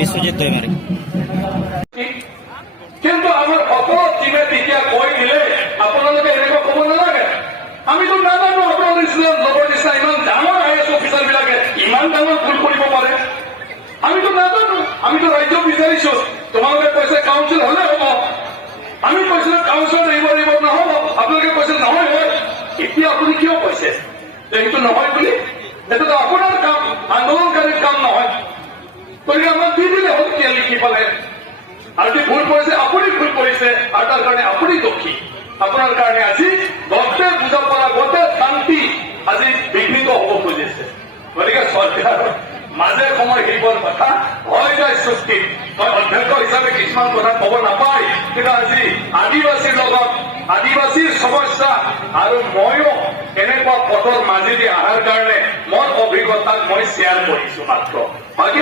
বিশ্বজিৎ দৈমাৰী কিন্তু আমাৰ সকলো টিমে তেতিয়া কৈ দিলে আপোনালোকে এনেকুৱা ক'ব নালাগে। আমিতো নাজানো আপোনাৰ নিচিনা লগৰ নিচিনা ইমান ডাঙৰ IAS অফিচাৰ বিলাকে ইমান ডাঙৰ ভুল কৰিব পাৰে। আমিতো নাজানো, আমিতো ৰাজ্য বিচাৰিছো। তোমালোকে কৈছে কাউন্সিল হলে হ'ব, আমি কৈছিলো কাউন্সিল এইবাৰ নহব, আপোনালোকে কৈছিল নহয় হয়। এতিয়া আপুনি কিয় কৈছে যে সেইটো নহয় বুলি? সেইটোতো আপোনাৰ কাম, আন্দোলনকাৰীৰ কাম নহয়। গতিকে আমাক দি দিলে হ'ল কিয় লিখি পালে। আৰু যদি ভুল কৰিছে আপুনি ভুল কৰিছে আৰু তাৰ কাৰণে আপুনি দোষী। আপোনাৰ কাৰণে আজি গোটেই বুজাপৰা গোটেই শান্তি আজি বিঘ্নিত হব খুজিছে। গতিকে চৰকাৰৰ মাজে সময় সেইবোৰ কথা হৈ যায় সৃষ্টিত। মই অধ্যক্ষ হিচাপে কিছুমান কথা কব নাপায়, কিন্তু আজি আদিবাসীৰ লগত আদিবাসীৰ সমস্যা আৰু ময়ো এনেকুৱা পথৰ মাজেদি অহাৰ কাৰণে মোৰ অভিজ্ঞতাক মই শ্বেয়াৰ কৰিছো মাত্ৰ। বাকী